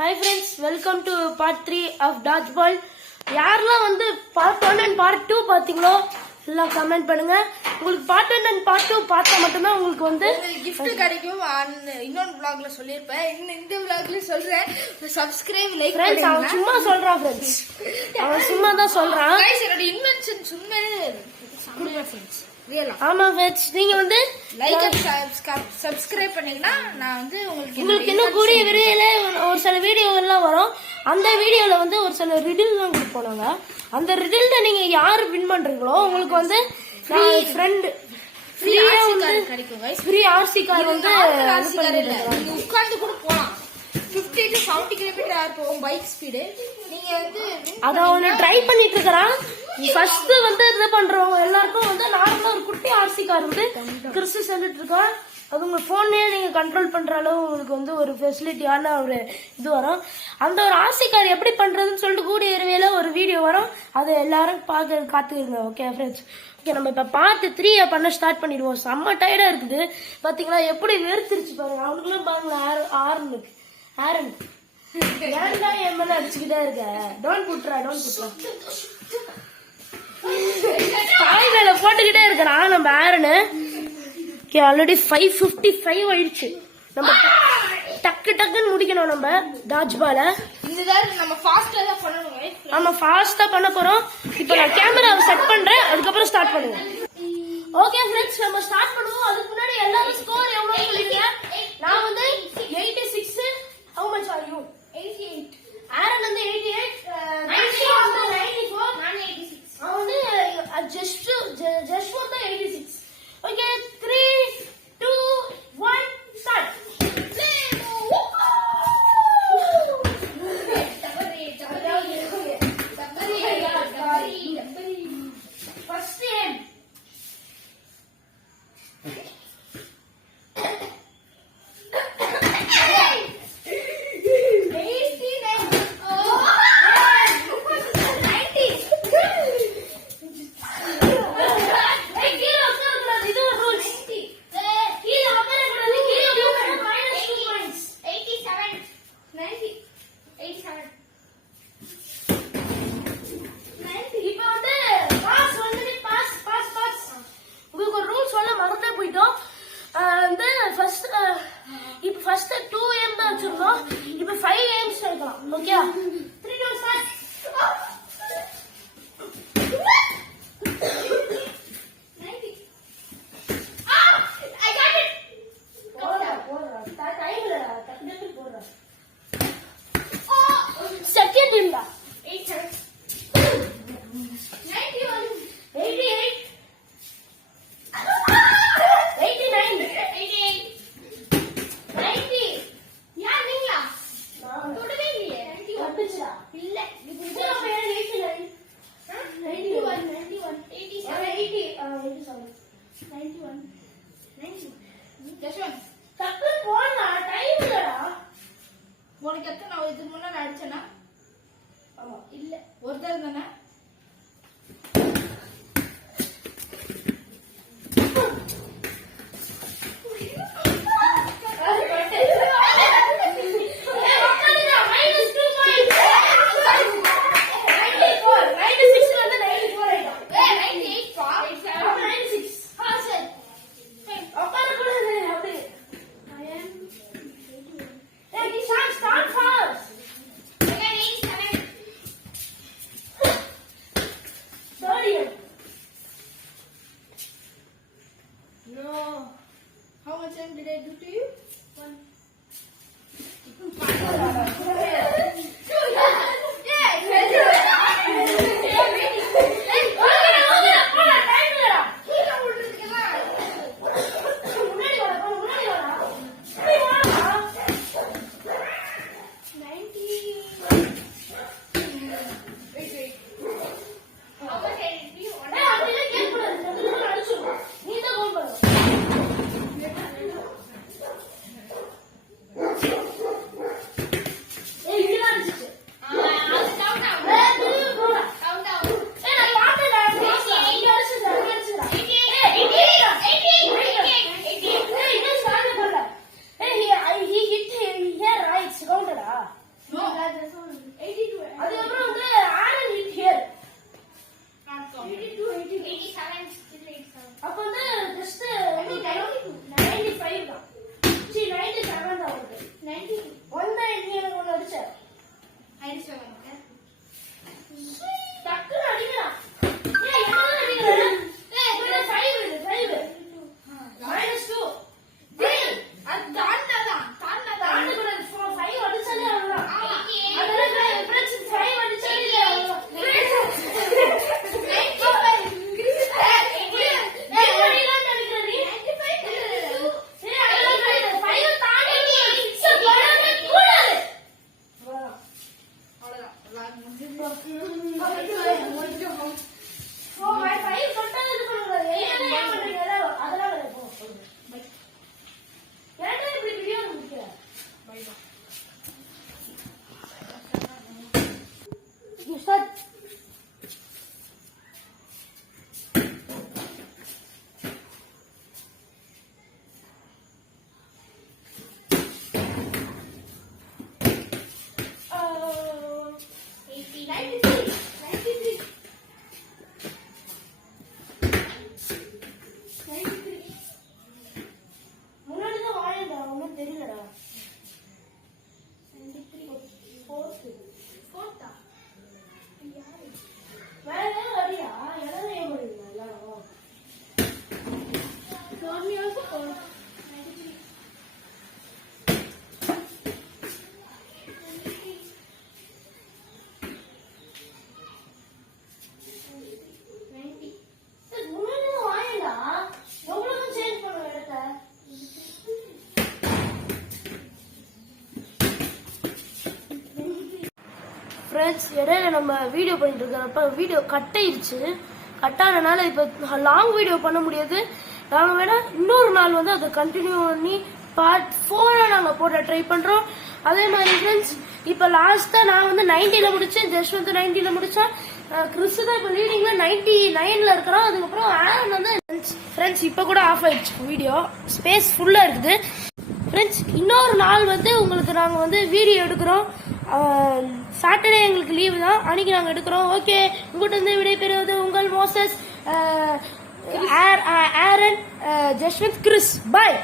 Hi friends, welcome to part 3 of Dodgeball. யாரெல்லாம் வந்து part 1 and part 2 பாத்தீங்களோ எல்லாம் comment பண்ணுங்க. உங்களுக்கு part 1 and part 2 பார்த்தா மட்டும்தான் உங்களுக்கு வந்து gift கிடைக்கும். இன்னொரு vlogல சொல்லிருப்பேன். இந்த vlogல சொல்றேன். subscribe like friends அவன் சும்மா சொல்றான் friends. அவன் சும்மா தான் சொல்றான். guys என்னோட இன்வென்ஷன் சும்மா friends. ஆமா friends நீங்க வந்து லைக் அண்ட் சப்ஸ்கிரைப் பண்ணீங்கன்னா நான் வந்து உங்களுக்கு இன்னும் கூடிய விரைவில் ஒரு சில வீடியோ எல்லாம் வரும். அந்த வீடியோல வந்து ஒரு சில ரிடில் எல்லாம் கொடுப்போம் நாங்க. அந்த ரிடில்ல நீங்க யாரு வின் பண்றீங்களோ உங்களுக்கு வந்து ஃப்ரீயா வந்து கிடைக்கும் गाइस. ஃப்ரீ ஆர்சி கார் வந்து நீங்க உட்கார்ந்து கூட போலாம். 50 to 70 km/h போகும் பைக் ஸ்பீடு. நீங்க வந்து அத ஒன்னு ட்ரை பண்ணிட்டு இருக்கறான். ஃபர்ஸ்ட் வந்து இது பண்றவங்க எல்லாருக்கும் வந்து நார்மலா ஒரு குட்டி ஆர்சி கார் வந்து கிறிஸ் செஞ்சுட்டு இருக்கான். அது உங்க போன்லயே நீங்க கண்ட்ரோல் பண்ற அளவு உங்களுக்கு வந்து ஒரு ஃபெசிலிட்டியான ஒரு இது வரும். அந்த ஒரு ஆர்சி கார் எப்படி பண்றதுன்னு சொல்லிட்டு கூடிய விரைவில் ஒரு வீடியோ வரும். அதை எல்லாரும் பார்க்க காத்துக்குங்க. ஓகே ஃப்ரெண்ட்ஸ், ஓகே நம்ம இப்ப பார்ட் 3 பண்ண ஸ்டார்ட் பண்ணிடுவோம். செம்ம டயர்டா இருக்குது பாத்தீங்களா, எப்படி வெறுத்துருச்சு பாருங்க. அவனுக்குலாம் பாருங்களா ஆரன் ஏன்டா என் மேல அடிச்சுக்கிட்டே இருக்க. டோன்ட் புட்ரா தாய் மேல போட்டுக்கிட்டே இருக்கிறான் நம்ம ஆரனு. ஆல்ரெடி 5:55 ஆயிடுச்சு. நம்ம டக்குன்னு முடிக்கணும் நம்ம டாட்ஜ் பால. நம்ம ஃபாஸ்டா தான் பண்ணணும். நம்ம ஃபாஸ்டா பண்ண போறோம். இப்போ நான் கேமராவை செட் பண்றேன், அதுக்கப்புறம் ஸ்டார்ட் பண்ணுவோம். ஓகே ஃப்ரெண்ட்ஸ், நம்ம ஸ்டார்ட் பண்ணுவோம். அதுக்கு முன்னாடி எல்லாரும் ஸ்கோர் எவ்வளவு சொல்லுங்க. நான் வந்து 86. how much are you? 88. Aaron வந்து 88, 94 நான் 86. அவன் வந்து ஜஸ்ட் வந்து 86. Okay 3 2 1 start. ஃபர்ஸ்ட் ஏம் இப்ப 5 aims எடுக்கலாம். Okay 3 2 start. I got it. போறா டைம் இல்ல, டக்கு போறா. செகண்ட் இல்ல 8 91 88 89 88 90. யா நீங்களா தொடவே இல்லையே. 91 இல்ல இது நம்ம 89 91 87 91 ஜஸ்வந்த் டக்கு போறா டைம் இல்லடா. உனக்கு எத்தனை நான் இதுக்கு முன்னாடி அடிச்சேனா? ஆமா இல்ல ஒரு தடவை தானே. ஃப்ரெண்ட்ஸ், இடையில நம்ம வீடியோ பண்ணிட்டு இருக்கிறப்ப வீடியோ கட் ஆயிடுச்சு. கட் ஆனனால இப்போ லாங் வீடியோ பண்ண முடியாது. நாங்கள் வேணா இன்னொரு நாள் வந்து அதை கண்டினியூ பண்ணி பார்ட் 4 நாங்கள் போட ட்ரை பண்றோம். அதே மாதிரி ஃப்ரெண்ட்ஸ், இப்போ லாஸ்டா நான் வந்து 90ல முடிச்சேன், ஜஸ்வந்த் 90ல முடிச்சேன், கிறிஸ் தான் இப்போ லீடிங்ல 99ல இருக்கிறோம். அதுக்கப்புறம் ஆரன் வந்து ஃப்ரெண்ட்ஸ் இப்போ கூட ஆஃப் ஆயிடுச்சு வீடியோ, ஸ்பேஸ் ஃபுல்லா இருக்குது. ஃப்ரெண்ட்ஸ், இன்னொரு நாள் வந்து உங்களுக்கு நாங்கள் வந்து வீடியோ எடுக்கிறோம். சாட்டர்டே எங்களுக்கு லீவு தான், அன்னைக்கு நாங்கள் எடுக்கிறோம். ஓகே, உங்கள்கிட்ட வந்து விடைபெறுவது உங்கள் மோசஸ், ஆரன், ஜஸ்வந்த், கிறிஸ். பாய்.